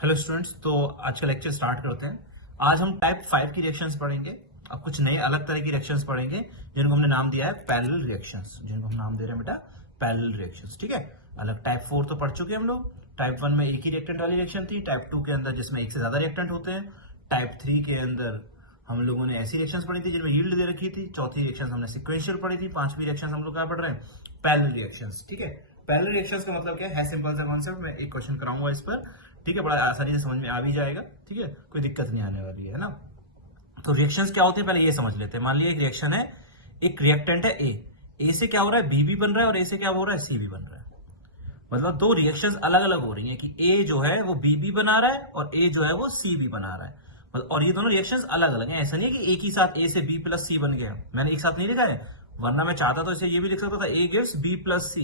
Hello students, तो आज का लेक्चर स्टार्ट करते हैं। आज हम टाइप 5 की रिएक्शंस पढ़ेंगे। अब कुछ नए अलग तरह की रिएक्शंस पढ़ेंगे जिनको हमने नाम दिया है पैरेलल रिएक्शंस, जिनको हम नाम दे रहे हैं बेटा पैरेलल रिएक्शंस। ठीक है, अलग टाइप 4 तो पढ़ चुके हैं हम लोग। टाइप 1 में एक ही रिएक्टेंट वाली रिएक्शन थी, टाइप 2 के अंदर जिसमें एक से ज्यादा रिएक्टेंट होते हैं, टाइप 3 के अंदर हम लोगों ने ऐसी रिएक्शंस पढ़ी थी जिनमें यील्ड दे रखी थी, चौथी रिएक्शन हमने सिक्वेंशियल पढ़ी थी, पांचवी रिएक्शन हम लोग क्या पढ़ रहे हैं, पैरेलल रिएक्शंस। ठीक है, पैरेलल रिएक्शंस का मतलब क्या है सिंपल सा कॉन्सेप्ट। मैं एक क्वेश्चन कराऊंगा इस पर, ठीक है, बड़ा आसानी से समझ में आ भी जाएगा। ठीक है, कोई दिक्कत नहीं आने वाली है ना। तो रिएक्शंस क्या होते हैं पहले ये समझ लेते हैं। मान लिया एक रिएक्शन है, एक रिएक्टेंट है ए से क्या हो रहा है, बी भी बन रहा है, और ए से क्या हो रहा है, सी भी बन रहा है। मतलब दो रिएक्शंस अलग अलग हो रही हैं कि ए जो है वो बी भी बना रहा है और ए जो है वो सी भी बना रहा है। मतलब और ये दोनों रिएक्शंस अलग अलग हैं। ऐसा नहीं है कि एक ही साथ ए से बी प्लस सी बन गया, मैंने एक साथ नहीं लिखा है, वरना मैं चाहता तो इसे ये भी लिख सकता था ए गिव्स बी प्लस सी,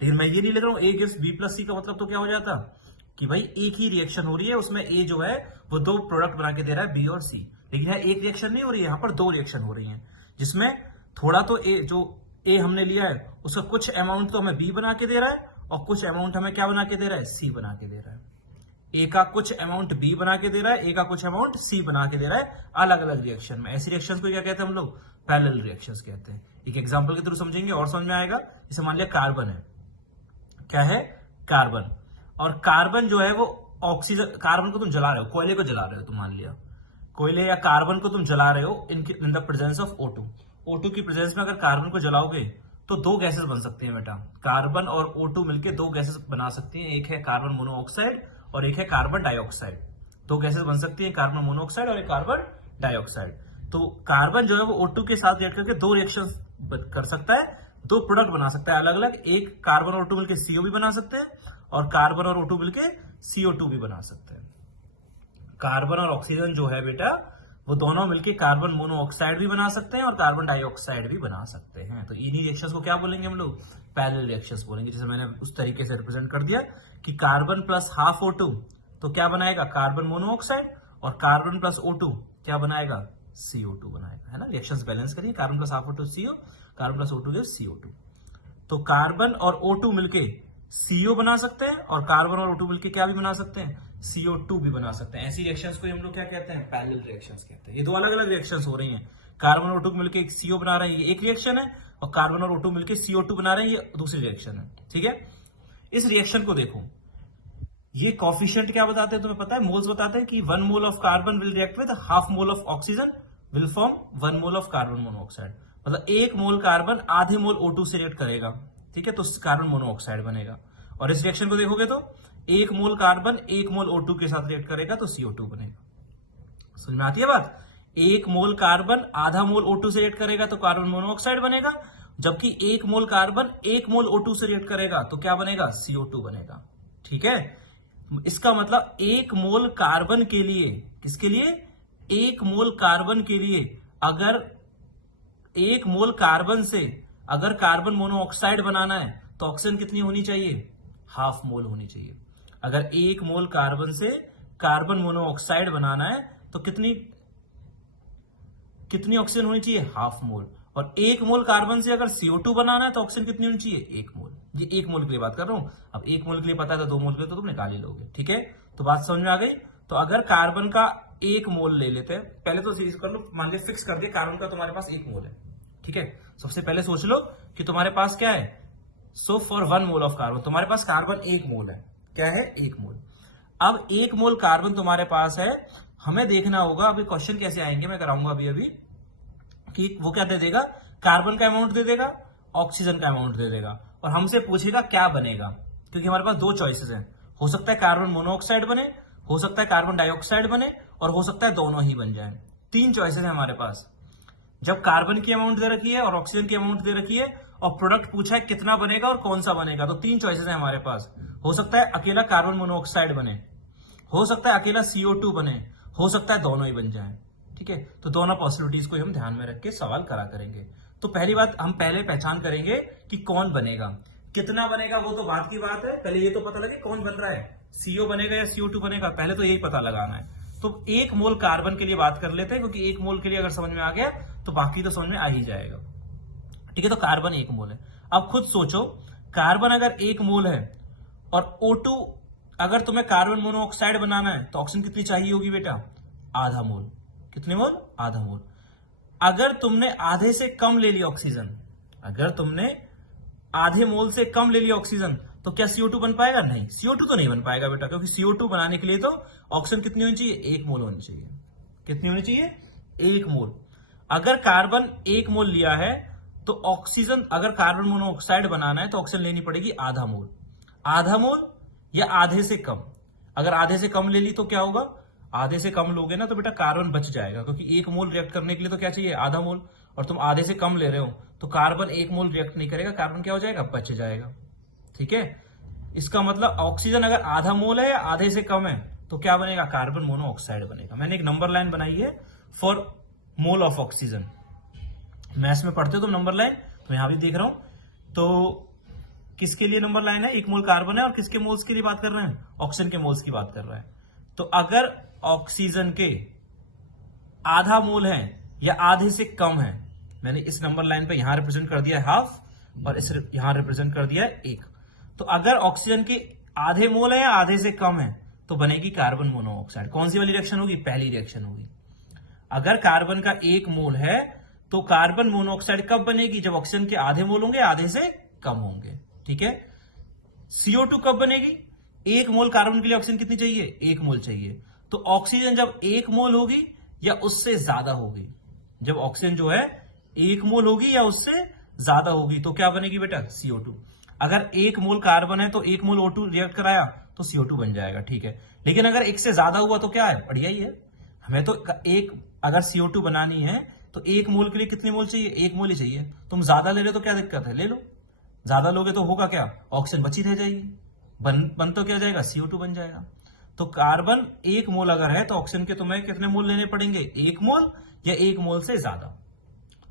लेकिन मैं ये नहीं लिख रहा हूँ ए गिव्स बी प्लस सी। का मतलब तो क्या हो जाता कि भाई एक ही रिएक्शन हो रही है, उसमें ए जो है वो दो प्रोडक्ट बना के दे रहा है बी और सी, लेकिन यहाँ एक रिएक्शन नहीं हो रही है, यहाँ पर दो रिएक्शन हो रही है, जिसमें थोड़ा तो ए जो ए हमने लिया है उसका कुछ अमाउंट तो हमें बी बना के दे रहा है और कुछ अमाउंट हमें क्या बना के दे रहा है, सी बना के दे रहा है। ए का कुछ अमाउंट बी बना के दे रहा है, ए का कुछ अमाउंट सी बना के दे रहा है, अलग अलग रिएक्शन में। ऐसी रिएक्शंस को क्या कहते हैं हम लोग, पैरेलल रिएक्शंस कहते हैं। एक एग्जांपल के थ्रू समझेंगे और समझ में आएगा। जैसे मान लिया कार्बन है, क्या है, कार्बन, और कार्बन जो है वो ऑक्सीजन, कार्बन को तुम जला रहे हो, कोयले को जला रहे हो तुम, मान लिया कोयले या कार्बन को तुम जला रहे हो in the presence of O2। O2 की प्रेजेंस में अगर कार्बन को जलाओगे तो दो गैसेस बन सकती हैं बेटा। कार्बन और O2 मिलकर दो गैसेस बना सकती हैं, एक है कार्बन मोनोऑक्साइड और एक है कार्बन डाइऑक्साइड। दो गैसेस बन सकती हैं, कार्बन मोनोऑक्साइड और एक कार्बन डाइऑक्साइड। तो कार्बन जो है वो O2 के साथ रिएक्ट करके दो रिएक्शन कर सकता है, दो प्रोडक्ट बना सकता है अलग अलग। एक कार्बन और O2 मिलकर CO भी बना सकते हैं और कार्बन और O2 मिलकर CO2 भी बना सकते हैं। कार्बन और ऑक्सीजन जो है बेटा वो दोनों मिलके कार्बन मोनोऑक्साइड भी बना सकते हैं और कार्बन डाइऑक्साइड भी बना सकते हैं। तो इन्हीं रिएक्शंस को क्या बोलेंगे हम लोग, पैरेलल रिएक्शंस बोलेंगे। जैसे मैंने उस तरीके से रिप्रेजेंट कर दिया कि कार्बन प्लस हाफ O2 तो क्या बनाएगा, कार्बन मोनोऑक्साइड, और कार्बन प्लस O2 क्या बनाएगा, CO2 बनाएगा, है ना। रिएक्शंस बैलेंस करिए, carbon plus half O2 CO, carbon plus O2 gives CO2। तो कार्बन और O2 मिलके CO बना सकते हैं और कार्बन और O2 मिलके क्या भी बना सकते हैं, CO2 भी बना सकते हैं। ऐसी रिएक्शंस को हम लोग क्या कहते हैं, पैरेलल रिएक्शंस कहते हैं। ये दो अलग अलग रिएक्शंस हो रही हैं, कार्बन और O2 मिलके एक CO बना रहे हैं, ये एक रिएक्शन है, और कार्बन और O2 मिलके CO2 बना रहे हैं, ये दूसरी रिएक्शन है। ठीक है, इस रिएक्शन को देखो, ये कॉफिशिएंट क्या बताते हैं तुम्हें पता है, मोल्स बताते हैं कि 1 mole of carbon will react with half mole of oxygen will form 1 mole of carbon monoxide. मतलब एक मोल कार्बन आधे मोल O2 से रिएक्ट करेगा, ठीक है, तो कार्बन मोनोऑक्साइड बनेगा। और इस रिएक्शन को देखोगे तो एक मोल कार्बन एक मोल O2 के साथ रिएक्ट करेगा तो CO2 बनेगा। समझ में आती है बात। एक मोल कार्बन आधा मोल O2 से रिएक्ट करेगा तो कार्बन मोनोऑक्साइड बनेगा, जबकि एक मोल कार्बन एक मोल O2 से रिएक्ट करेगा तो क्या बनेगा, CO2 बनेगा। ठीक है, इसका मतलब एक मोल कार्बन के लिए, किसके लिए, एक मोल कार्बन के लिए अगर एक मोल कार्बन से अगर कार्बन मोनोऑक्साइड बनाना है तो ऑक्सीजन कितनी होनी चाहिए, हाफ मोल होनी चाहिए। अगर एक मोल कार्बन से कार्बन मोनोऑक्साइड बनाना है तो कितनी कितनी ऑक्सीजन होनी चाहिए, हाफ मोल। और एक मोल कार्बन से अगर CO2 बनाना है तो ऑक्सीजन कितनी होनी चाहिए, एक मोल। ये एक मोल के लिए बात कर रहा हूं। अब एक मोल के लिए पता है तो दो मोल के लिए तो तुम निकाल ही लोगे। ठीक है, तो बात समझ में आ गई। तो अगर कार्बन का एक मोल ले लेते हैं, पहले तो सीरीज कर लो, मान लिया फिक्स कर दिया कार्बन का तुम्हारे पास एक मोल है। ठीक है, सबसे पहले सोच लो कि तुम्हारे पास क्या है, so for 1 mole of carbon तुम्हारे पास कार्बन एक मोल है, क्या है, एक मोल। अब एक मोल कार्बन तुम्हारे पास है, हमें देखना होगा अभी क्वेश्चन कैसे आएंगे, मैं कराऊंगा अभी कि वो क्या दे देगा, कार्बन का अमाउंट दे देगा, ऑक्सीजन का अमाउंट दे देगा, और हमसे पूछेगा क्या बनेगा, क्योंकि हमारे पास दो चॉइसेस हैं। हो सकता है कार्बन मोनोऑक्साइड बने, हो सकता है कार्बन डाइऑक्साइड बने, और हो सकता है दोनों ही बन जाए। तीन चॉइसेस है हमारे पास। जब कार्बन की अमाउंट दे रखी है और ऑक्सीजन की अमाउंट दे रखी है और प्रोडक्ट पूछा है कितना बनेगा और कौन सा बनेगा, तो तीन चॉइसेस है हमारे पास। हो सकता है अकेला कार्बन मोनोऑक्साइड बने, हो सकता है अकेला CO2 बने, हो सकता है दोनों ही बन जाए। ठीक है, तो दोनों पॉसिबिलिटीज को हम ध्यान में रख के सवाल करा करेंगे। तो पहली बात हम पहले पहचान करेंगे कि कौन बनेगा, कितना बनेगा वो तो बात की बात है, पहले ये तो पता लगे कौन बन रहा है, CO बनेगा या CO2 बनेगा, पहले तो यही पता लगाना है। तो एक मोल कार्बन के लिए बात कर लेते हैं, क्योंकि एक मोल के लिए अगर समझ में आ गया तो बाकी तो समझ में आ ही जाएगा। ठीक है, तो कार्बन एक मोल है। अब खुद सोचो, कार्बन अगर एक मोल है और O2 अगर तुम्हें कार्बन मोनोऑक्साइड बनाना है तो ऑक्सीजन कितनी चाहिए होगी बेटा? आधा मोल। कितने मोल? आधा मोल। अगर तुमने आधे से कम ले लिया ऑक्सीजन, अगर तुमने आधे मोल से कम ले लिया ऑक्सीजन, तो क्या CO2 बन पाएगा? नहीं, CO2 तो नहीं बन पाएगा बेटा, क्योंकि CO2 बनाने के लिए तो ऑक्सीजन कितनी होनी चाहिए? 1 मोल होनी चाहिए। कितनी होनी चाहिए? 1 मोल। अगर कार्बन 1 मोल लिया है तो ऑक्सीजन, अगर कार्बन मोनोऑक्साइड बनाना है तो ऑक्सीजन लेनी पड़ेगी आधा मोल। आधा मोल या आधे से कम। अगर आधे से कम ले ली तो क्या होगा? आधे से कम लोगे ना तो बेटा कार्बन बच जाएगा, क्योंकि 1 मोल रिएक्ट करने के लिए तो क्या चाहिए? आधा मोल। और तुम आधे से कम ले रहे हो तो कार्बन 1 मोल रिएक्ट नहीं करेगा, कार्बन क्या हो जाएगा? बच जाएगा। ठीक है, इसका मतलब ऑक्सीजन अगर आधा मोल है या आधे से कम है तो क्या बनेगा? कार्बन मोनोऑक्साइड बनेगा। मैंने एक नंबर लाइन बनाई है for mole of oxygen. Maths में पढ़ते हो तुम नंबर लाइन, तो यहां भी देख रहा हूं। तो किसके लिए नंबर लाइन है? 1 मोल कार्बन है, और किसके मोल्स के लिए बात कर रहे हैं? ऑक्सीजन के मोल्स की बात कर रहा है। तो अगर ऑक्सीजन के आधा मोल है या आधे से कम है, मैंने इस नंबर लाइन पे यहां रिप्रेजेंट कर दिया है हाफ, और इस यहां रिप्रेजेंट कर दिया है 1। तो अगर ऑक्सीजन के आधे मोल है या आधे से कम है तो बनेगी कार्बन मोनोऑक्साइड। कौन सी वाली रिएक्शन होगी? पहली रिएक्शन होगी। अगर कार्बन का 1 मोल है तो कार्बन मोनोऑक्साइड कब बनेगी? जब ऑक्सीजन के आधे मोल होंगे, आधे से कम होंगे। ठीक है। CO2 कब बनेगी? 1 मोल कार्बन के लिए ऑक्सीजन कितनी चाहिए? 1 मोल चाहिए। तो ऑक्सीजन जब 1 मोल होगी या उससे ज्यादा होगी, जब ऑक्सीजन जो है 1 मोल होगी या उससे ज्यादा होगी तो क्या बनेगी बेटा? CO2। अगर 1 मोल कार्बन है तो 1 मोल O2 रिएक्ट कराया तो CO2 बन जाएगा। ठीक है, लेकिन अगर 1 से ज्यादा हुआ तो क्या है? बढ़िया ही है। हमें तो एक, अगर CO2 बनानी है तो 1 मोल के लिए कितने मोल चाहिए? 1 मोल ही चाहिए। तुम ज्यादा ले लो तो क्या दिक्कत है? ले लो। ज्यादा लोगे तो होगा क्या? ऑक्सीजन बची रह जाएगी। बन तो क्या जाएगा? CO2 बन जाएगा। तो कार्बन 1 मोल अगर है तो ऑक्सीजन के तुम्हें कितने मोल लेने पड़ेंगे? 1 मोल या 1 मोल से ज्यादा।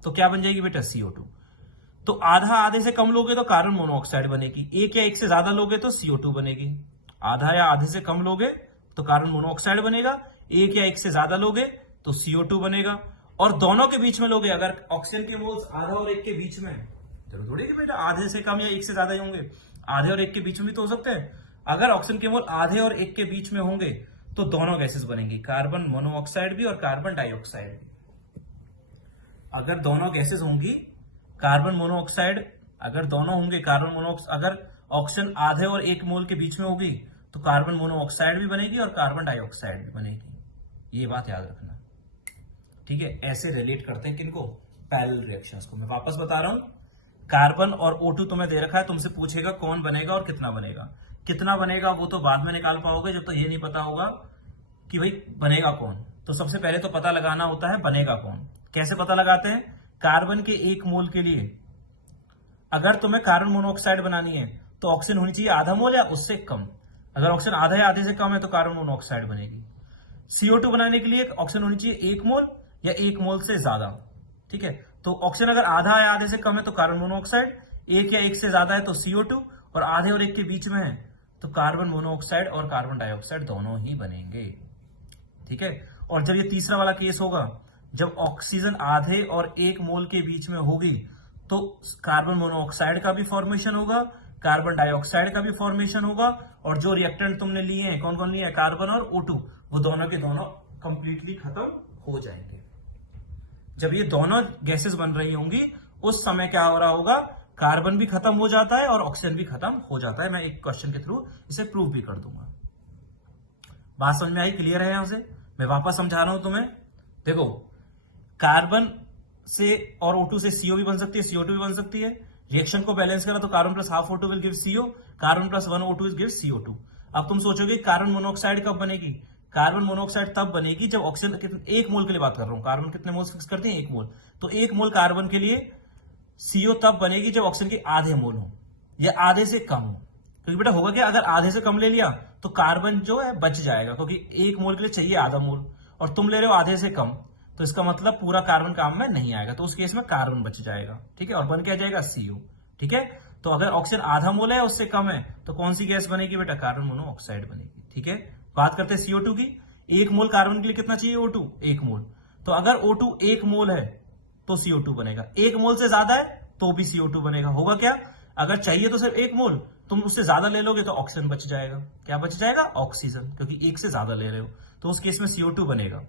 तो क्या बन जाएगी बेटा? CO2। तो आधा आधे से कम लोगे तो कार्बन मोनोऑक्साइड बनेगी। 1 या 1 से ज्यादा लोगे तो CO2 बनेगी। आधा या आधे से कम लोगे तो कार्बन मोनोऑक्साइड बनेगा। 1 या 1 से ज्यादा लोगे तो CO2 बनेगा। और दोनों के बीच में लोगे, अगर ऑक्सीजन के मोल्स आधा और 1 के बीच में, जरूर थोड़ी कि बेटा आधे से कम या 1 से ज्यादा ही होंगे, आधे और 1 के बीच में भी तो हो सकते हैं। अगर ऑक्सीजन के मोल आधे और 1 के बीच में होंगे तो दोनों गैसेस बनेंगी, कार्बन मोनोऑक्साइड भी और कार्बन डाइऑक्साइड भी। अगर दोनों गैसेस होंगी कार्बन मोनोऑक्साइड, अगर दोनों होंगे कार्बन मोनोऑक्साइड, अगर ऑक्सीजन आधे और 1 मोल के बीच में होगी तो कार्बन मोनोऑक्साइड भी बनेगी और कार्बन डाइऑक्साइड भी बनेगी। ये बात याद रखना। ठीक है, ऐसे रिलेट करते हैं किनको? पैरेलल रिएक्शंस को। मैं वापस बता रहा हूं, कार्बन और O2 तुम्हें दे रखा है, तुमसे पूछेगा कौन बनेगा और कितना बनेगा। कितना बनेगा वो तो बाद में निकाल पाओगे, जब तो ये नहीं पता होगा कि भाई बनेगा कौन। तो सबसे पहले तो पता लगाना होता है बनेगा कौन। कैसे पता लगाते हैं? कार्बन के 1 मोल के लिए अगर तुम्हें कार्बन मोनोऑक्साइड बनानी है तो ऑक्सीजन होनी चाहिए आधा मोल या उससे कम। अगर ऑक्सीजन आधा या आधे से कम है तो कार्बन मोनोऑक्साइड बनेगी। CO2 बनाने के लिए ऑक्सीजन होनी चाहिए 1 मोल या 1 मोल से ज्यादा। ठीक है, तो ऑक्सीजन अगर आधा या आधे से कम है तो कार्बन मोनोऑक्साइड, 1 या 1 से ज्यादा है तो CO2, और आधे और 1 के बीच में है तो कार्बन मोनोऑक्साइड और कार्बन डाइऑक्साइड दोनों ही बनेंगे। ठीक है, और जब ये तीसरा वाला केस होगा, जब ऑक्सीजन आधे और 1 मोल के बीच में होगी तो कार्बन मोनोऑक्साइड का भी फॉर्मेशन होगा, कार्बन डाइऑक्साइड का भी फॉर्मेशन होगा, और जो रिएक्टेंट तुमने लिए हैं, कौन कौन लिए हैं? कार्बन और O2, वो दोनों के दोनों कंप्लीटली खत्म हो जाएंगे। जब ये दोनों गैसेस बन रही होंगी उस समय क्या हो रहा होगा? कार्बन भी खत्म हो जाता है और ऑक्सीजन भी खत्म हो जाता है। मैं एक क्वेश्चन के थ्रू इसे प्रूव भी कर दूंगा। बात समझ में आई? क्लियर है? यहां से मैं वापस समझा रहा हूं तुम्हें। देखो, कार्बन से और O2 से CO भी बन सकती है, CO2 भी बन सकती है। रिएक्शन को बैलेंस करा तो carbon plus half O2 will give CO, carbon plus 1 O2 give CO2। अब तुम सोचोगे कार्बन मोनोऑक्साइड कब बनेगी? कार्बन मोनोऑक्साइड तब बनेगी जब ऑक्सीजन 1 मोल के लिए बात कर रहा हूं, कार्बन कितने मोल्स फिक्स करते हैं? 1 मोल। तो 1 मोल कार्बन के लिए CO तब बनेगी जब ऑक्सीजन के आधे मोल हो या आधे से कम हो। क्योंकि बेटा होगा क्या, अगर आधे से कम ले लिया तो कार्बन जो है बच जाएगा, क्योंकि 1 मोल के लिए चाहिए आधा मोल और तुम ले रहे हो आधे से कम, तो इसका मतलब पूरा कार्बन काम में नहीं आएगा, तो उस केस में कार्बन बच जाएगा। ठीक है, और बन क्या जाएगा? CO। ठीक है, तो अगर ऑक्सीजन आधा मोल है उससे कम है तो कौन सी गैस बनेगी बेटा? कार्बन मोनोऑक्साइड बनेगी। ठीक है, बात करते हैं CO2 की। 1 मोल कार्बन के लिए कितना चाहिए? O2 1 मोल। तो अगर O2 1 मोल है तो CO2 बनेगा, 1 मोल से ज्यादा है तो भी CO2 बनेगा। होगा क्या, अगर चाहिए तो सिर्फ 1 मोल, तुम उससे ज्यादा ले लोगे तो ऑक्सीजन बच जाएगा। क्या बच जाएगा? ऑक्सीजन, क्योंकि एक से ज्यादा ले रहे हो। तो उस केस में CO2 बनेगा।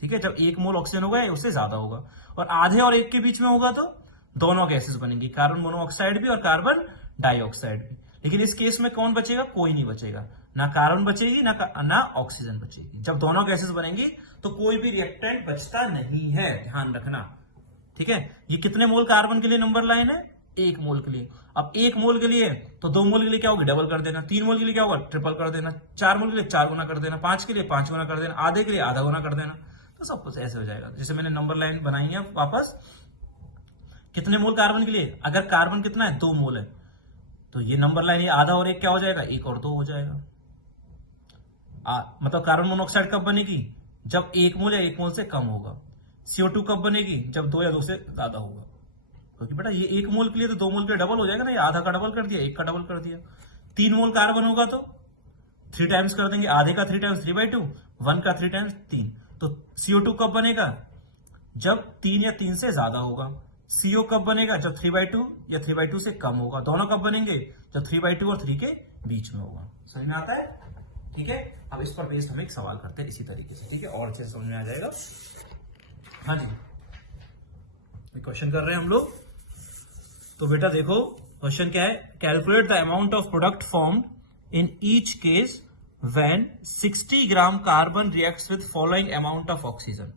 ठीक है, जब 1 मोल ऑक्सीजन होगा या उससे ज्यादा होगा। और आधे और 1 के बीच में होगा तो दोनों गैसेस बनेंगी, कार्बन मोनोऑक्साइड भी और कार्बन डाइऑक्साइड भी। लेकिन इस केस में कौन बचेगा? कोई नहीं बचेगा, ना कार्बन बचेगी ना ऑक्सीजन बचेगी। जब दोनों गैसेस बनेंगी तो कोई भी रिएक्टेंट बचता नहीं है, ध्यान रखना। ठीक है, ये कितने मोल कार्बन के लिए नंबर लाइन है? 1 मोल के लिए। अब 1 मोल के लिए तो 2 मोल के लिए क्या होगी? डबल कर देना। 3 मोल के लिए क्या होगा? ट्रिपल कर देना। 4 मोल के लिए 4 गुना कर देना। 5 के लिए 5 गुना कर देना। आधे के लिए आधा गुना कर देना। तो सब कुछ ऐसे हो जाएगा। जैसे मैंने नंबर लाइन बनाई है वापस, कितने मोल कार्बन के लिए? अगर कार्बन कितना है? 2 मोल है, तो ये नंबर लाइन, ये आधा और 1 क्या हो जाएगा? 1 और 2 हो जाएगा। मतलब कार्बन मोनोऑक्साइड कब बनेगी? जब 1 मोल या 1 मोल से कम होगा। CO2 कब बनेगी? जब 2 या 2 से ज्यादा होगा। क्योंकि बेटा ये 1 मोल के लिए तो 2 मोल के डबल हो जाएगा ना, ये आधा का डबल कर दिया, 1 का डबल कर दिया। 3 मोल कार्बन होगा तो 3 टाइम्स कर देंगे, आधे का 3 टाइम्स 3/2, 1 का 3 टाइम्स 3। तो CO2 कब बनेगा? जब 3 या 3 से ज्यादा होगा। CO कब बनेगा? जब 3/2 या 3/2 से कम होगा। दोनों कब बनेंगे? जब 3/2 और 3 के बीच में होगा। समझ में आता है? ठीक है, अब इस पर बेस्ड हम एक सवाल करते हैं इसी तरीके से। ठीक है, और अच्छे से समझ में आ जाएगा। हाँ जी, क्वेश्चन कर रहे हैं हम लोग। तो बेटा देखो क्वेश्चन क्या है, calculate the amount of product form in each case when 60 gram carbon reacts with following amount of oxygen.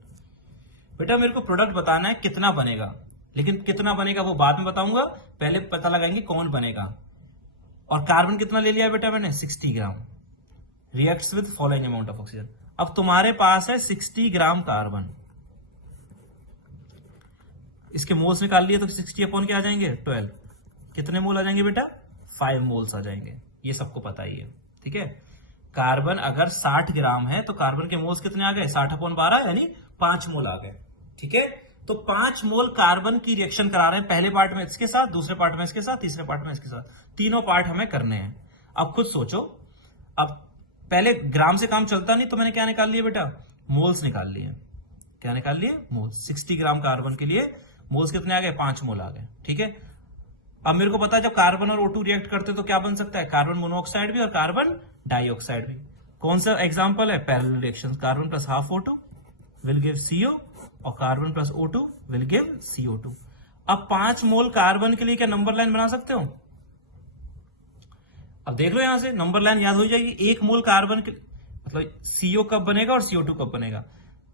बेटा मेरे को प्रोडक्ट बताना है कितना बनेगा, लेकिन कितना बनेगा वो बाद में बताऊंगा, पहले पता लगाएंगे कौन बनेगा। और कार्बन कितना ले लिया बेटा मैंने? 60 gram. Reacts with following amount of oxygen. अब तुम्हारे पास है 60 ग्राम कार्बन, इसके मोल्स निकाल लिए तो 60 अपॉन क्या आ जाएंगे? 12। कितने मोल आ जाएंगे बेटा? 5 मोल्स आ जाएंगे। ये सबको पता ही है। ठीक है, कार्बन अगर 60 ग्राम है तो कार्बन के मोल्स कितने आ गए? 60/12 यानी 5 मोल आ गए। ठीक है, तो 5 मोल कार्बन की रिएक्शन करा रहे हैं, पहले पार्ट में इसके साथ, दूसरे पार्ट में इसके साथ, तीसरे पार्ट में इसके साथ। तीनों पार्ट हमें करने हैं। अब खुद सोचो, अब पहले ग्राम से काम चलता नहीं, तो मैंने क्या निकाल लिया बेटा? मोल्स निकाल लिए। क्या निकाल लिए? मोल्स। 60 ग्राम कार्बन के लिए मोल्स कितने आ गए? 5 मोल आ गए। ठीक है, अब मेरे को पता है जब कार्बन और O2 रिएक्ट करते तो क्या बन सकता है? कार्बन मोनोऑक्साइड भी और कार्बन डाइऑक्साइड भी। कौन सा एग्जांपल है? Parallel reaction. Carbon plus half O2 will give CO और carbon plus O2 will give CO2। अब 5 मोल कार्बन के लिए क्या नंबर लाइन बना सकते हो? अब देख लो, यहां से नंबर लाइन याद हो जाएगी। 1 मोल कार्बन के मतलब CO कब बनेगा और CO2 कब बनेगा?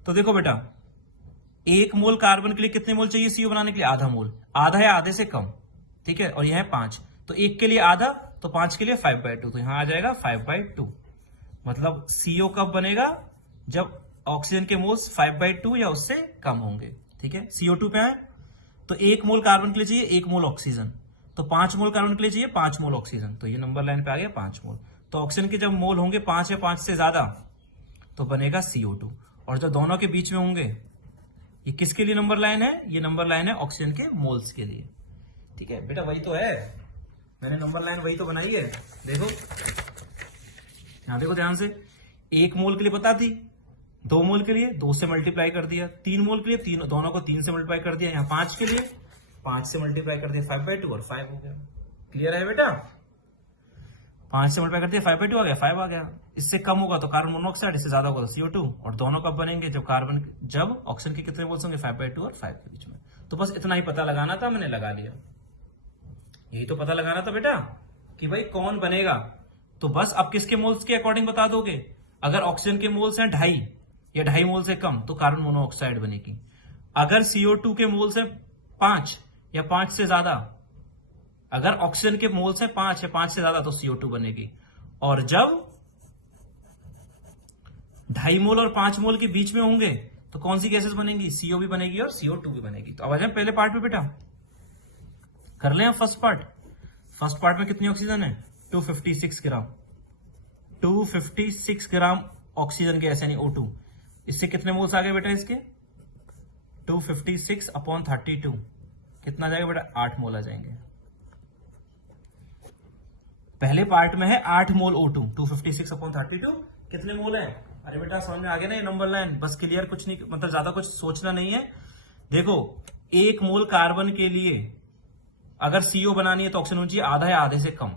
तो देखो बेटा, 1 मोल कार्बन के लिए कितने मोल चाहिए CO बनाने के लिए? आधा मोल। आधा या आधे से कम। ठीक है, और यह है 5, तो 1 के लिए आधा, तो 5 के लिए 5/2, तो यहां आ जाएगा 5/2। मतलब CO कब बनेगा? जब ऑक्सीजन के मोल्स 5/2 या उससे कम होंगे। ठीक है, CO2 पे है तो 1 मोल कार्बन के लिए चाहिए 1 मोल ऑक्सीजन, तो 5 मोल कार्बन के लिए चाहिए 5 मोल ऑक्सीजन। तो ये नंबर लाइन पे आ गया 5 मोल। तो ऑक्सीजन के जब मोल होंगे 5 या 5 से ज्यादा तो बनेगा CO2, और जब दोनों के बीच में होंगे, ये किसके लिए नंबर लाइन है? ये नंबर लाइन है ऑक्सीजन के मोल्स के लिए। ठीक है बेटा, वही तो है, मैंने नंबर लाइन वही तो बनाई है। देखो यहां देखो ध्यान से, 1 मोल के लिए पता थी, 2 मोल के लिए 2 से मल्टीप्लाई कर दिया, 3 मोल के लिए दोनों को 3 से मल्टीप्लाई कर दिया, यहाँ 5 के लिए 5 से मल्टीप्लाई कर दिया, 5/2 और 5 हो गया। क्लियर है बेटा? 5 से मल्टीप्लाई कर दिया, 5/2 आ गया, 5 आ गया। इससे कम होगा तो कार्बन मोनोऑक्साइड, इससे ज्यादा होगा तो CO2। और दोनों कब बनेंगे? जब ऑक्सीजन के कितने मोल्स होंगे? 5/2 और 5 के बीच में। तो बस इतना ही पता लगाना था, मैंने लगा लिया। यही तो पता लगाना था बेटा कि भाई कौन बनेगा। तो बस अब किसके मोल्स के अकॉर्डिंग बता दोगे? अगर ऑक्सीजन के मोल्स हैं 2.5 या 2.5 मोल से कम तो कार्बन मोनोऑक्साइड बनेगी। अगर CO2 के मोल्स हैं 5 या 5 से ज्यादा, अगर ऑक्सीजन के मोल्स हैं 5 या 5 से ज्यादा तो CO2 बनेगी। और जब 2.5 मोल और 5 मोल के बीच में होंगे तो कौन सी गैसेस बनेंगी? CO भी बनेगी और CO2 भी बनेगी। तो अब आ जाए पहले पार्ट पे बेटा, कर ले फर्स्ट पार्ट। फर्स्ट पार्ट में कितनी ऑक्सीजन है? 256 ग्राम। 256 ग्राम ऑक्सीजन गैस यानी O2। इससे कितने मोल्स आ गए बेटा इसके? 256/32 कितना आ जाएगा बेटा? 8 मोल आ जाएंगे। पहले पार्ट में है 8 मोल O2, 256/32 कितने मोल है? अरे बेटा समझ में आ गया ना ये नंबर लाइन? बस क्लियर, कुछ नहीं, मतलब ज्यादा कुछ सोचना नहीं है। देखो 1 मोल कार्बन के लिए अगर CO बनानी है तो ऑक्सीजन होनी चाहिए आधा या आधे से कम।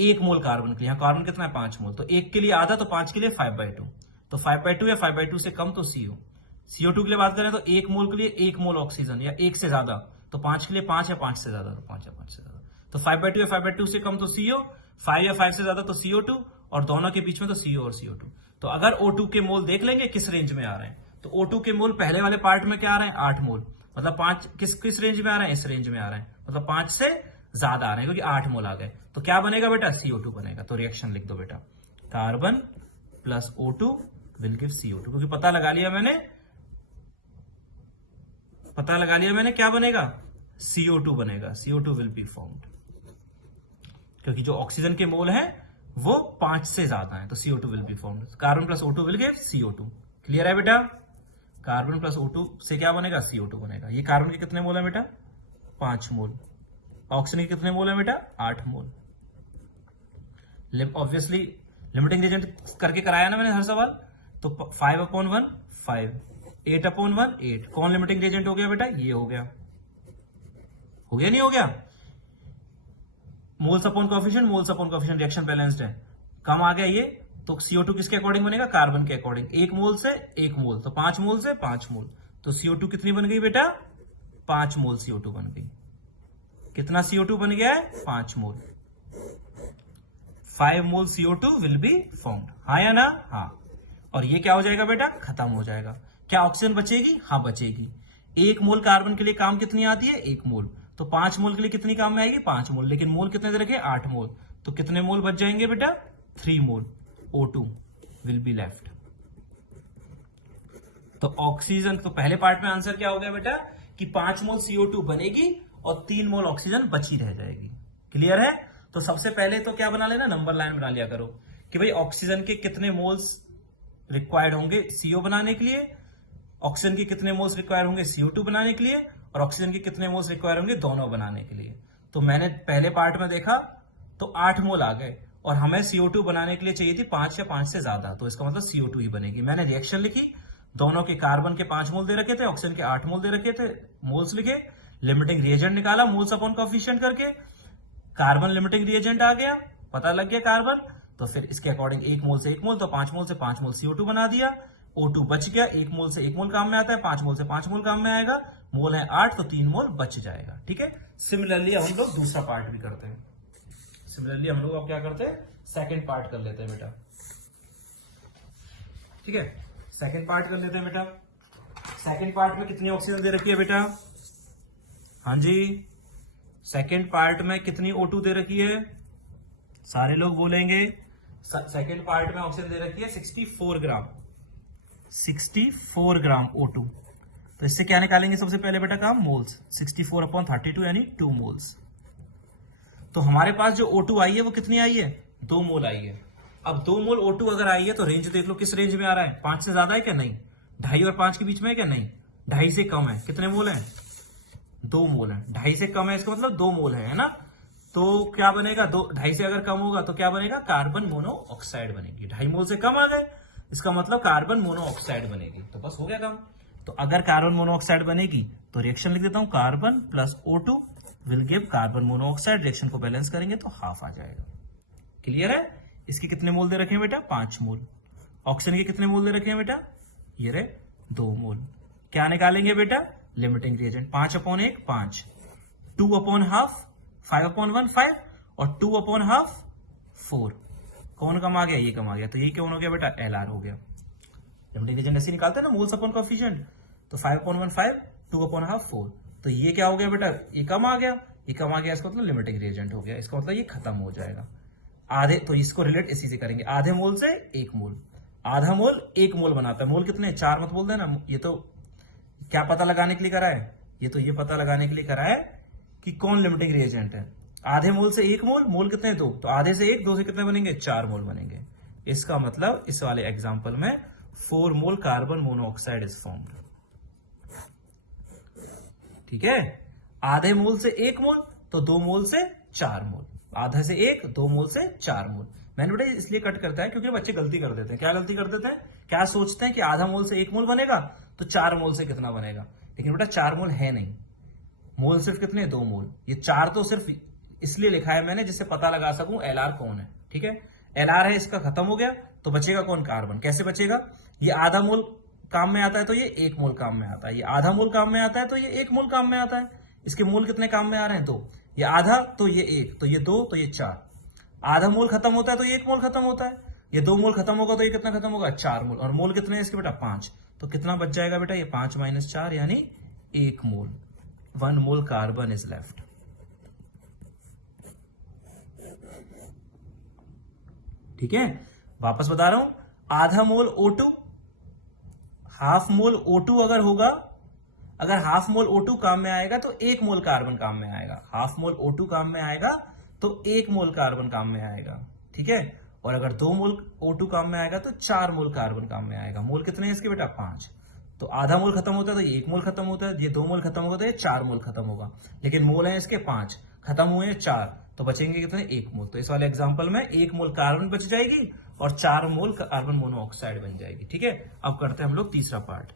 1 मोल कार्बन के लिए, यहाँ कार्बन कितना है 5 मोल, तो 1 के लिए आधा, तो 5 के लिए 5/2, तो 5/2 या 5/2 से कम तो CO2 के लिए बात करें तो 1 मोल के लिए 1 मोल ऑक्सीजन या 1 से ज्यादा, तो 5 के लिए 5 या 5 से ज्यादा, तो 5 या 5 से ज्यादा, तो 5/2 या 5/2 से कम तो CO, 5 या 5 से ज्यादा तो CO2, और दोनों के बीच में तो CO और CO2। तो अगर O2 के मोल देख लेंगे किस रेंज में आ रहे हैं, तो O2 के मोल पहले वाले पार्ट में क्या आ रहे हैं 8 मोल, मतलब 5 किस रेंज में आ रहे हैं, इस रेंज में आ रहे हैं, मतलब 5 से ज्यादा आ रहे हैं क्योंकि 8 मोल आ गए, तो क्या बनेगा बेटा CO2 बनेगा। तो रिएक्शन लिख दो बेटा, carbon plus O2 will give CO2, क्योंकि पता लगा लिया मैंने क्या बनेगा, CO2 बनेगा, CO2 विल बी फॉर्म्ड, क्योंकि जो ऑक्सीजन के मोल है वो 5 से ज्यादा है, तो CO2 will be formed. Carbon plus O2 will give CO2। Clear है बेटा, कार्बन प्लस O2 से क्या बनेगा CO2 बनेगा। ये कार्बन के कितने मोल है बेटा 5 मोल, ऑक्सीजन के कितने मोल है बेटा 8 मोल। ऑब्वियसली लिमिटिंग रिएजेंट करके कराया ना मैंने हर सवाल, तो 5/1 5, 8/1 8, कौन लिमिटिंग रिएजेंट हो गया बेटा, ये हो गया नहीं हो गया, moles upon coefficient reaction balanced है, कम आ गया ये, तो CO2 किसके अकॉर्डिंग बनेगा, कार्बन के अकॉर्डिंग, 1 मोल से 1 मोल, तो 5 मोल से 5 मोल, तो CO2 कितनी बन गई बेटा 5 मोल CO2 बन गई। कितना CO2 बन गया है 5 मोल, 5 मोल CO2 विल बी फॉर्म्ड, हाँ या ना, हाँ। और ये क्या हो जाएगा बेटा, खत्म हो जाएगा। क्या ऑक्सीजन बचेगी, हाँ बचेगी। 1 मोल कार्बन के लिए काम कितनी आती है 1 मोल, तो 5 मोल के लिए कितनी काम में आएगी 5 मोल, लेकिन मोल कितने दे रखे 8 मोल, तो कितने मोल बच जाएंगे बेटा 3 मोल, O2 विल बी लेफ्ट। तो ऑक्सीजन, तो पहले पार्ट में आंसर क्या हो गया बेटा कि 5 मोल CO2 बनेगी और 3 मोल ऑक्सीजन बची रह जाएगी। क्लियर है, तो सबसे पहले तो क्या बना लेना, नंबर लाइन बना लिया करो कि भाई ऑक्सीजन के कितने मोल्स रिक्वायर्ड होंगे CO बनाने के लिए, ऑक्सीजन के कितने मोल्स रिक्वायर होंगे CO2 बनाने के लिए, और ऑक्सीजन के कितने मोल्स रिक्वायर होंगे दोनों बनाने के लिए। तो मैंने पहले पार्ट में देखा तो 8 मोल आ गए, और हमें CO2 बनाने के लिए चाहिए थी 5 या 5 से ज्यादा, तो इसका मतलब CO2 ही बनेगी। मैंने रिएक्शन लिखी, दोनों के कार्बन के 5 मोल दे रखे थे, ऑक्सीजन के 8 मोल दे रखे थे, मोल्स लिखे, लिमिटिंग रिएजेंट निकाला मोल्स अपॉन कोएफिशिएंट करके, कार्बन लिमिटिंग रिएजेंट आ गया, पता लग गया कार्बन, तो फिर इसके अकॉर्डिंग 1 मोल से 1 मोल, तो 5 मोल से 5 मोल CO2 बना दिया, O2 बच गया, 1 मोल से 1 मोल काम में आता है, 5 मोल से 5 मोल काम में आएगा, मोल है 8 तो 3 मोल बच जाएगा। ठीक है, सिमिलरली हम लोग दूसरा पार्ट भी करते हैं, सिमिलरली हम लोग अब क्या करते हैं सेकंड पार्ट कर लेते हैं बेटा। ठीक है, सेकंड पार्ट कर लेते हैं बेटा। सेकंड पार्ट में कितनी ऑक्सीजन दे रखी है बेटा, हाँ जी, सेकंड पार्ट में कितनी O2 दे रखी है, सारे लोग बोलेंगे। सेकंड पार्ट में ऑक्सीजन दे रखी है 64 ग्राम, 64 ग्राम O2। तो इससे क्या निकालेंगे सबसे पहले बेटा काम, मोल्स, 64/32 यानी 2 मोल्स। तो हमारे पास जो O2 आई है वो कितनी आई है 2 मोल आई है। अब 2 मोल O2 अगर आई है तो रेंज देख लो किस रेंज में आ रहा है, 5 से ज्यादा है क्या, नहीं, 2.5 और 5 के बीच में है क्या, नहीं, 2.5 से कम है, कितने मोल है 2 मोल है, 2.5 से कम है इसका मतलब 2 मोल है ना, तो क्या बनेगा 2.5 से अगर कम होगा तो क्या बनेगा, कार्बन मोनोऑक्साइड बनेगी। 2.5 मोल से कम आ गए, इसका मतलब कार्बन मोनोऑक्साइड बनेगी, तो बस हो गया काम। तो अगर कार्बन मोनोऑक्साइड बनेगी तो रिएक्शन लिख देता हूं, carbon plus O2 will give carbon monoxide, reaction को बैलेंस करेंगे तो हाफ आ जाएगा। क्लियर है, इसके कितने मोल दे रखे हैं बेटा 5 मोल, ऑक्सीजन के कितने मोल दे रखे हैं बेटा, ये रहे 2 मोल। क्या निकालेंगे बेटा, लिमिटिंग रिएजेंट, 5/1 5, 2/2 5/1 5, और 2/2 4, कौन कम आ गया, ये कम आ गया, तो ये कौन हो गया बेटा LR हो गया। लिमिटिंग रिएजेंट ऐसे निकालते हैं ना मोल्स अपॉन कोएफिशिएंट, तो 5/1 5, 2/2 4, तो ये क्या हो गया बेटा, ये कम आ गया, ये कम आ गया, इसका मतलब लिमिटिंग रिएजेंट हो गया, इसका मतलब ये खत्म हो जाएगा। आधे, तो इसको रिलेट इसी से करेंगे, आधे मोल से 1 मोल, आधा मोल 1 मोल बनाता है, मोल कितने 4 मत बोल देना, ये तो क्या पता लगाने के लिए करा है, ये पता लगाने के लिए करा है कि कौन लिमिटिंग रिएजेंट है। आधे मोल से 1 मोल, मोल कितने 2, तो आधे से 1, 2 से कितने बनेंगे 4 मोल बनेंगे। इसका मतलब इस वाले एग्जांपल में 4 mole carbon monoxide is formed. ठीक है, आधे मोल से 1 मोल तो 2 मोल से 4 मोल, आधा से 1, 2 मोल से 4 मोल। मैंने बेटा इसलिए कट करता है क्योंकि बच्चे गलती कर देते हैं। क्या गलती कर देते हैं, क्या सोचते हैं कि आधा मोल से 1 मोल बनेगा तो 4 मोल से कितना बनेगा, लेकिन बेटा 4 मोल है नहीं, मोल सिर्फ कितने 2 मोल, ये 4 तो सिर्फ इसलिए लिखा है मैंने जिससे पता लगा सकूं एलआर कौन है। ठीक है, एलआर है, इसका खत्म हो गया तो बचेगा कौन? कार्बन। कैसे बचेगा? ये आधा मोल काम में आता है तो ये 1 मोल काम में आता है, ये आधा मोल काम में आता है तो ये 1 मोल काम में आता है। इसके मोल कितने काम में आ रहे हैं? 2। ये आधा तो ये 1, तो ये 2, तो ये 4। आधा मोल खत्म होता है तो ये 1 मोल खत्म होता है, ये 2 मोल खत्म होगा तो ये कितना खत्म होगा? 4 मोल। और मोल कितने हैं इसके बेटा? 5। तो कितना बच जाएगा बेटा? ये 5 - 4 यानी 1 मोल। 1 मोल कार्बन इज लेफ्ट। ठीक है, वापस बता रहा हूं, आधा मोल O2, हाफ मोल O2 अगर होगा, अगर हाफ मोल O2 काम में आएगा तो 1 मोल कार्बन काम में आएगा। हाफ मोल O2 काम में आएगा तो 1 मोल कार्बन काम में आएगा। ठीक है, और अगर 2 मोल O2 काम में आएगा तो 4 मोल कार्बन काम में आएगा। मोल कितने हैं इसके बेटा? 5। तो आधा मोल खत्म होता है तो ये 1 मोल खत्म होता है, ये 2 मोल खत्म होगा तो ये 4 मोल खत्म होगा। लेकिन मोल है इसके 5, खत्म हुए हैं 4, तो बचेंगे कितने? 1 मोल। तो इस वाले एग्जाम्पल में 1 मोल कार्बन बच जाएगी और 4 मोल कार्बन मोनोऑक्साइड बन जाएगी। ठीक है, अब करते हैं हम लोग तीसरा पार्ट।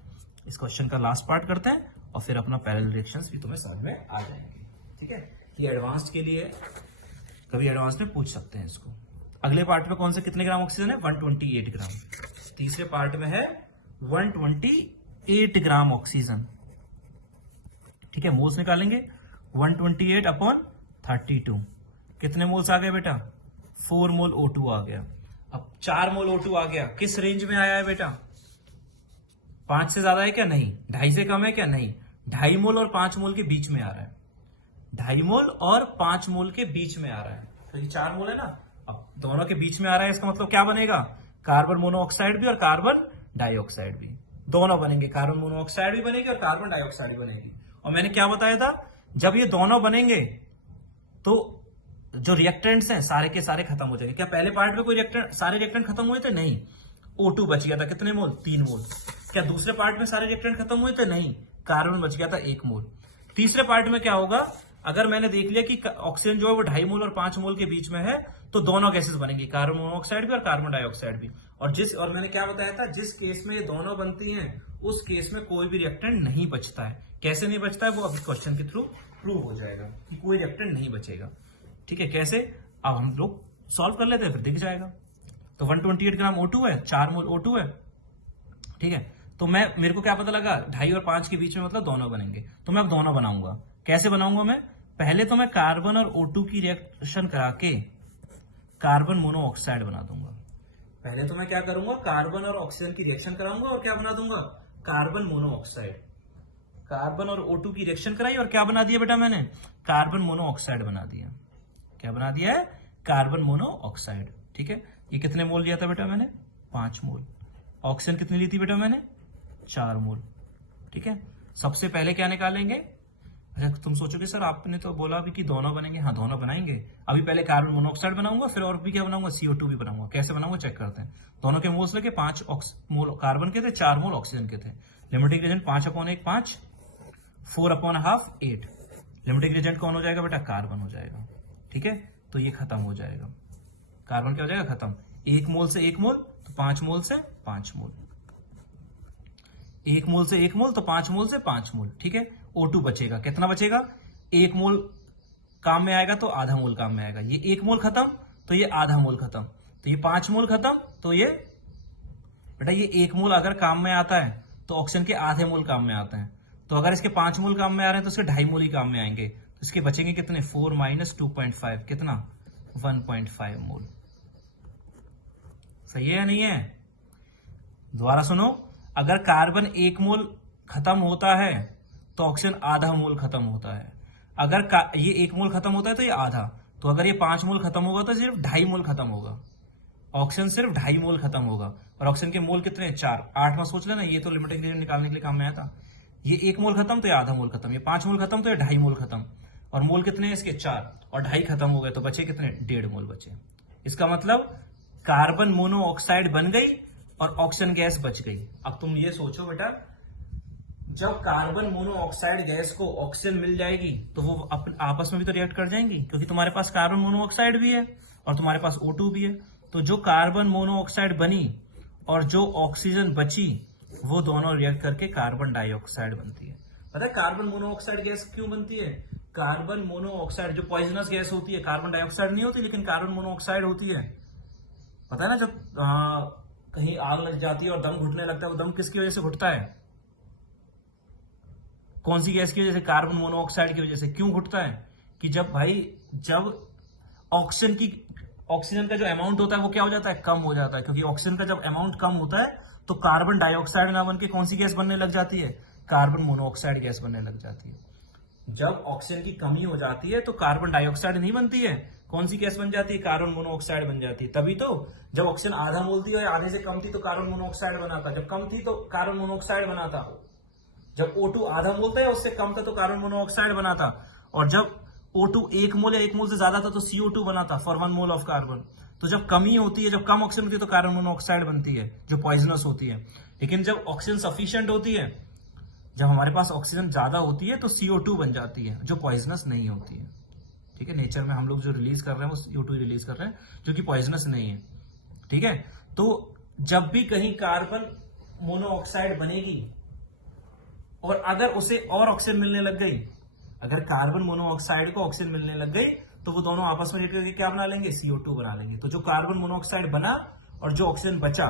इस क्वेश्चन का लास्ट पार्ट करते हैं और फिर अपना पैरेलल रिएक्शंस भी तुम्हें समझ में आ जाएंगे। ठीक है, ये एडवांस्ड के लिए कभी एडवांस में पूछ सकते हैं इसको। अगले पार्ट में कौन से कितने ग्राम ऑक्सीजन है? 128 ग्राम। तीसरे पार्ट में है 128 ग्राम ऑक्सीजन। ठीक है, मोल्स निकालेंगे। 128/32 कितने मोल्स आ गए बेटा? 4 मोल O2 आ गया। अब 4 मोल O2 आ गया, किस रेंज में आया है बेटा? 5 से ज्यादा है क्या? नहीं। 2.5 से कम है क्या? नहीं। 2.5 मोल और 5 मोल के बीच में आ रहा है। 2.5 मोल और 5 मोल के बीच में आ रहा है, तो ये 4 मोल है ना। अब दोनों के बीच में आ रहा है, इसका मतलब क्या बनेगा? कार्बन मोनोऑक्साइड भी और कार्बन डाइऑक्साइड भी, दोनों बनेंगे। कार्बन मोनोऑक्साइड भी बनेगी और कार्बन डाइऑक्साइड भी बनेगी। और मैंने क्या बताया था, जब ये दोनों बनेंगे तो जो रिएक्टेंट्स हैं सारे के सारे खत्म हो जाएंगे। क्या पहले पार्ट में कोई रिएक्टेंट, सारे रिएक्टेंट खत्म हुए थे? नहीं। O2 बच गया था, कितने मोल? 3 मोल। क्या दूसरे पार्ट में सारे रिएक्टेंट खत्म हुए थे? नहीं। कार्बन बच गया था 1 मोल। तीसरे पार्ट में क्या होगा? अगर मैंने देख लिया कि ऑक्सीजन जो है वो 2.5 मोल और 5 मोल के बीच में है, तो दोनों गैसेस बनेंगी, कार्बन मोनोऑक्साइड भी और कार्बन डाइऑक्साइड भी। और मैंने क्या बताया था, जिस केस में ये दोनों बनती हैं उस केस में कोई भी रिएक्टेंट नहीं बचता है। कैसे नहीं बचता है वो अभी क्वेश्चन के थ्रू प्रूव हो जाएगा कि कोई रिएक्टेंट नहीं बचेगा। ठीक है, कैसे? अब हम लोग सॉल्व कर लेते हैं, फिर दिख जाएगा। तो 128 ग्राम O2 है, 4 मोल O2 है। ठीक है, तो मेरे को क्या पता लगा? 2.5 और 5 के बीच में मतलब दोनों बनेंगे। तो मैं अब दोनों बनाऊंगा। कैसे बनाऊंगा मैं? पहले तो मैं कार्बन और O2 की रिएक्शन करा के कार्बन मोनोऑक्साइड बना दूंगा। पहले तो मैं क्या करूंगा? कार्बन और ऑक्सीजन की रिएक्शन कराऊंगा और क्या बना दूंगा? Carbon monoxide. कार्बन और O2 की रिएक्शन कराई और क्या बना दिया बेटा मैंने? कार्बन मोनोऑक्साइड बना दिया। क्या बना दिया है? Carbon monoxide. ठीक है, ये कितने मोल लिया था बेटा मैंने? 5 मोल। ऑक्सीजन कितनी ली थी बेटा मैंने? 4 मोल। ठीक है, सबसे पहले क्या निकालेंगे? अच्छा, तुम सोचोगे सर आपने तो बोला भी कि दोनों बनेंगे। हाँ, दोनों बनाएंगे। अभी पहले कार्बन मोनोऑक्साइड बनाऊंगा, फिर और भी क्या बनाऊंगा? CO2 भी बनाऊंगा। कैसे बनाऊंगा चेक करते हैं। दोनों के मोल्स लगे, 5 मोल कार्बन के थे, 4 मोल ऑक्सीजन के थे। Limiting reagent 5/1 5, 4/2 8। लिमिटिंग रिएजेंट कौन हो जाएगा बेटा? कार्बन हो जाएगा। ठीक है, तो ये खत्म हो जाएगा। कार्बन क्या हो जाएगा? खत्म। 1 मोल से 1 मोल तो 5 मोल से 5 मोल। 1 मोल से 1 मोल तो 5 मोल से 5 मोल। ठीक है, O2 बचेगा। कितना बचेगा? 1 मोल काम में आएगा तो आधा मोल काम में आएगा। ये 1 मोल खत्म तो ये आधा मोल खत्म, तो ये 5 मोल खत्म, तो ये बेटा ये 1 मोल अगर काम में आता है तो ऑक्सीजन के आधे मोल काम में आते हैं। तो अगर इसके 5 मोल काम में आ रहे हैं तो इसके 2.5 मोल ही काम में आएंगे। तो इसके बचेंगे कितने? 4 - 2.5 कितना? 1.5 मोल। सही है या नहीं है? दोबारा सुनो, अगर कार्बन 1 मोल खत्म होता है तो ऑक्सीजन आधा मोल खत्म होता है। अगर ये 1 मोल खत्म होता है तो ये आधा, तो अगर ये 5 मोल खत्म होगा तो सिर्फ 2.5 मोल खत्म होगा। ऑक्सीजन सिर्फ 2.5 मोल खत्म होगा। और ऑक्सीजन के मोल कितने? 4। 8 में सोच लेना, ये तो लिमिटिंग रिएजेंट निकालने के लिए काम में आया था। ये 1 मोल खत्म तो ये आधा मोल खत्म, ये 5 मोल खत्म तो ये 2.5 मोल खत्म। और मोल कितने हैं इसके? 4। और 2.5 खत्म हो गए तो बचे कितने? 1.5 मोल बचे। इसका मतलब कार्बन मोनोऑक्साइड बन गई और ऑक्सीजन गैस बच गई। अब तुम ये सोचो बेटा, जब कार्बन मोनोऑक्साइड गैस को ऑक्सीजन मिल जाएगी तो वो आपस में भी तो रिएक्ट कर जाएंगी, क्योंकि तुम्हारे पास कार्बन मोनोऑक्साइड भी है और तुम्हारे पास O2 भी है। तो जो कार्बन मोनोऑक्साइड बनी और जो ऑक्सीजन बची वो दोनों रिएक्ट करके कार्बन डाइऑक्साइड बनती है। पता है कार्बन मोनोऑक्साइड गैस क्यों बनती है? कार्बन मोनोऑक्साइड जो पॉइजनस गैस होती है, कार्बन डाइऑक्साइड नहीं होती लेकिन कार्बन मोनोऑक्साइड होती है। पता है ना, जब कहीं आग लग जाती है और दम घुटने लगता है, वो दम किसकी वजह से घुटता है? कौन सी गैस की वजह से? कार्बन मोनोऑक्साइड की वजह से। क्यों घुटता है? कि जब ऑक्सीजन का जो अमाउंट होता है वो क्या हो जाता है? कम हो जाता है। क्योंकि ऑक्सीजन का जब अमाउंट कम होता है तो कार्बन डाइऑक्साइड ना बन के कौन सी गैस बनने लग जाती है? कार्बन मोनोऑक्साइड गैस बनने लग जाती है। जब ऑक्सीजन की कमी हो जाती है तो कार्बन डाइऑक्साइड नहीं बनती है, कौन सी गैस बन जाती है? कार्बन मोनोऑक्साइड बन जाती है। तभी तो जब ऑक्सीजन आधा मोल थी और आधे से कम थी तो कार्बन मोनोऑक्साइड बना था, जब कम थी तो कार्बन मोनोऑक्साइड बना था। जब O2 आधा मोल था या उससे कम था तो कार्बन मोनोऑक्साइड बना था। और जब O2 1 मोल या 1 मोल से ज्यादा था तो CO2 बना था फॉर 1 मोल ऑफ कार्बन। तो जब कमी होती है, जब कम ऑक्सीजन होती है तो कार्बन मोनोऑक्साइड बनती है जो पॉइजनस होती है। लेकिन जब ऑक्सीजन सफिशिएंट होती है, जब हमारे पास ऑक्सीजन ज्यादा होती है तो CO2 बन जाती है जो पॉइजनस नहीं होती है। ठीक है, नेचर में हम लोग जो रिलीज कर रहे हैं वो CO2 रिलीज कर रहे हैं जो कि पॉइजनस नहीं है। ठीक है, तो जब भी कहीं कार्बन मोनोऑक्साइड बनेगी और अगर उसे और ऑक्सीजन मिलने लग गई, अगर कार्बन मोनोऑक्साइड को ऑक्सीजन मिलने लग गई तो वो दोनों आपस में रिएक्ट क्या बना लेंगे? CO2 बना लेंगे। तो जो कार्बन मोनोऑक्साइड बना और जो ऑक्सीजन बचा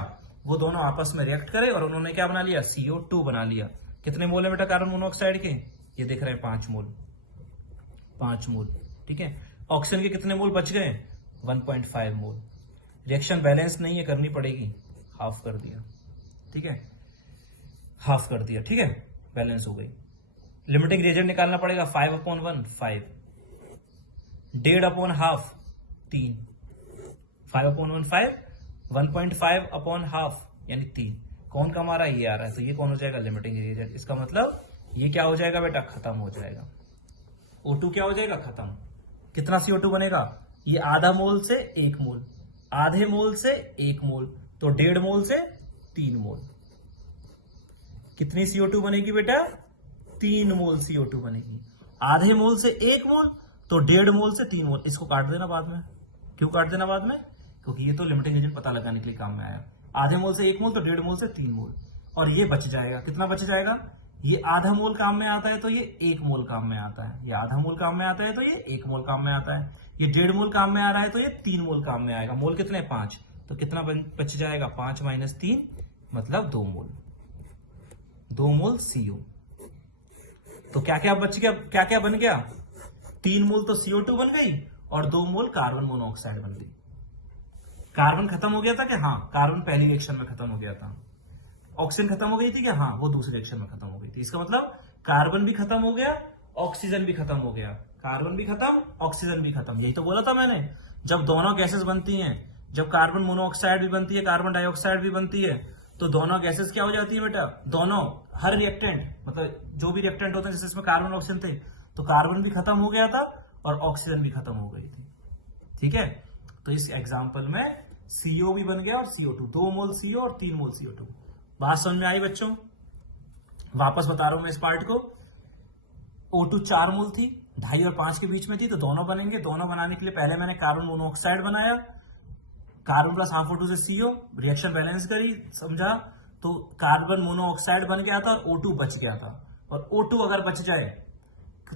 वो दोनों आपस में रिएक्ट करे और उन्होंने क्या बना लिया? CO2 बना लिया। कितने मोल है बेटा कार्बन मोनोऑक्साइड के? ये देख रहे हैं 5 मोल। 5 मोल। ठीक है, ऑक्सीजन के कितने मोल बच गए? 1.5 मोल। रिएक्शन बैलेंस नहीं है, करनी पड़ेगी, हाफ कर दिया। ठीक है, हाफ कर दिया। ठीक है, बैलेंस हो गई। लिमिटिंग रिएजेंट निकालना पड़ेगा। 5/1 5, 1.5/2 3, 5/1 5, 1.5/2 यानी 3। कौन कम आ रहा है? ये आ रहा है, तो ये कौन हो जाएगा? Limiting reagent. इसका मतलब ये क्या हो जाएगा बेटा? खत्म हो जाएगा। O2 क्या हो जाएगा? खत्म। कितना CO2 बनेगा? ये आधा मोल से 1 मोल, आधे मोल से 1 मोल, तो 1.5 मोल से 3 मोल। कितनी CO2 बनेगी बेटा? 3 मोल CO2 बनेगी। आधे मोल से 1 मोल तो 1.5 मोल से 3 मोल। इसको काट देना बाद में। क्यों काट देना बाद में? क्योंकि ये तो लिमिटिंग एजेंट पता लगाने के लिए काम में आया। आधे मोल से 1 मोल तो 1.5 मोल से 3 मोल, और ये बच जाएगा। कितना बच जाएगा? ये आधा मोल काम में आता है तो ये 1 मोल काम में आता है, ये आधा मोल काम में आता है तो ये 1 मोल काम में आता है, ये 1.5 मोल काम में आ रहा है तो ये 3 मोल काम में आएगा। मोल कितने? 5। तो कितना बच जाएगा? 5 - 3 मतलब 2 मोल। 2 मोल CO। तो क्या क्या बच गया? क्या क्या बन गया? 3 मोल तो CO2 बन गई और 2 मोल कार्बन मोनोऑक्साइड बन गई। कार्बन खत्म हो गया था कि? हाँ, कार्बन पहली रिएक्शन में खत्म हो गया था। ऑक्सीजन खत्म हो गई थी कि? हाँ, वो दूसरी रिएक्शन में खत्म हो गई थी। इसका मतलब कार्बन भी खत्म हो गया, ऑक्सीजन भी खत्म हो गया। कार्बन भी खत्म, ऑक्सीजन भी खत्म। यही तो बोला था मैंने। जब दोनों गैसेस बनती हैं, जब कार्बन मोनोऑक्साइड भी बनती है, कार्बन डाइऑक्साइड भी बनती है, तो दोनों गैसेस क्या हो जाती है बेटा? दोनों, हर रिएक्टेंट, मतलब जो भी रिएक्टेंट होता है जैसे इसमें कार्बन ऑक्सीजन थे, तो कार्बन भी खत्म हो गया था और ऑक्सीजन भी खत्म हो गई थी। ठीक है, तो इस एग्जाम्पल में CO भी बन गया और CO2, 2 मोल CO और 3 मोल CO2। बात समझ में आई बच्चों? वापस बता रहा हूं मैं इस पार्ट को। O2 4 मोल थी, 2.5 और 5 के बीच में थी, तो दोनों बनेंगे। दोनों बनाने के लिए पहले मैंने कार्बन मोनोऑक्साइड बनाया, कार्बन प्लस हाफ O2 से CO, रिएक्शन बैलेंस करी, समझा, तो कार्बन मोनोऑक्साइड बन गया था और O2 बच गया था। और O2 अगर बच जाए,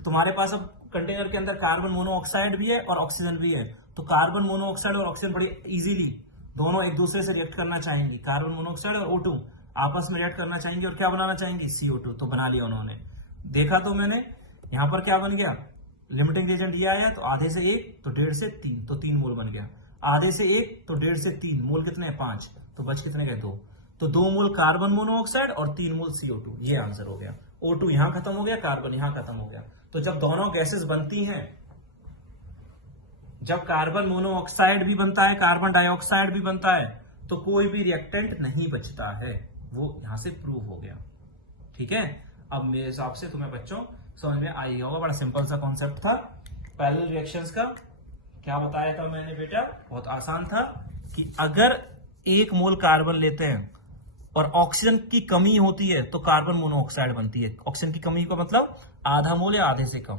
तुम्हारे पास अब कंटेनर के अंदर कार्बन मोनोऑक्साइड भी है और ऑक्सीजन भी है, तो कार्बन मोनोऑक्साइड और ऑक्सीजन बड़ी इजीली दोनों एक दूसरे से रिएक्ट करना चाहेंगी। कार्बन मोनोऑक्साइड और O2 आपस में रिएक्ट करना चाहेंगे और क्या बनाना चाहेंगी? CO2। तो बना लिया उन्होंने। देखा तो मैंने, यहां पर क्या बन गया? लिमिटिंग रिएजेंट ये आया, तो आधे से 1 तो 1.5 से 3, तो 3 मोल बन गया। आधे से 1 तो 1.5 से 3, मोल कितने? 5, तो बच कितने गए? 2। तो 2 मोल कार्बन मोनोऑक्साइड और 3 मोल CO2। ये आंसर हो गया। O2 यहां खत्म हो गया, कार्बन यहां खत्म हो गया। तो जब दोनों गैसेस बनती हैं, जब कार्बन मोनोऑक्साइड भी बनता है, कार्बन डाइऑक्साइड भी बनता है, तो कोई भी रिएक्टेंट नहीं बचता है। वो यहां से प्रूव हो गया। ठीक है, अब मेरे हिसाब से तुम्हें बच्चों समझ में आई होगा। बड़ा सिंपल सा कॉन्सेप्ट था पैरेलल रिएक्शंस का। क्या बताया था मैंने बेटा? बहुत आसान था कि अगर 1 मोल कार्बन लेते हैं और ऑक्सीजन की कमी होती है तो कार्बन मोनोऑक्साइड बनती है। ऑक्सीजन की कमी का मतलब आधा मोल या आधे से कम,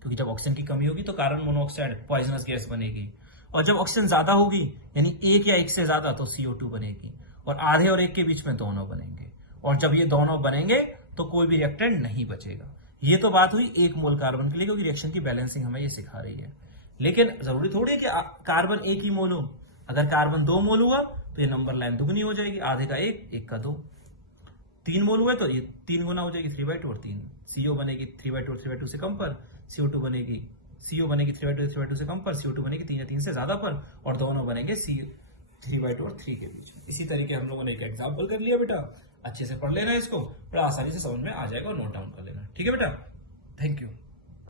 क्योंकि जब ऑक्सीजन की कमी होगी तो कार्बन मोनोऑक्साइड पॉइजनस गैस बनेगी। और जब ऑक्सीजन ज्यादा होगी, यानी 1 या 1 से ज्यादा, तो CO2 बनेगी। और आधे और 1 के बीच में दोनों बनेंगे। और जब ये दोनों बनेंगे तो कोई भी रिएक्टेंट नहीं बचेगा। ये तो बात हुई 1 मोल कार्बन के लिए, क्योंकि रिएक्शन की बैलेंसिंग हमें ये सिखा रही है। लेकिन जरूरी थोड़ी है कि कार्बन 1 ही मोल हो। अगर कार्बन 2 मोल हुआ तो ये नंबर लाइन दुगनी हो जाएगी, आधे का 1, 1 का 2। 3 मोल हुए तो ये 3 गुना हो जाएगी, 3/2 और 3। CO बनेगी 3/2 3/2 से कम पर, CO2 बनेगी 3/2 3/2 से कम पर, CO2 बनेगी 3 या 3 से ज्यादा पर, और दोनों बनेंगे 3/2 और 3 के बीच में। इसी तरीके हम लोगों ने एक एग्जाम्पल कर लिया बेटा, अच्छे से पढ़ लेना इसको, बड़ा आसानी से समझ में आ जाएगा और नोट डाउन कर लेना। ठीक है बेटा, थैंक यू।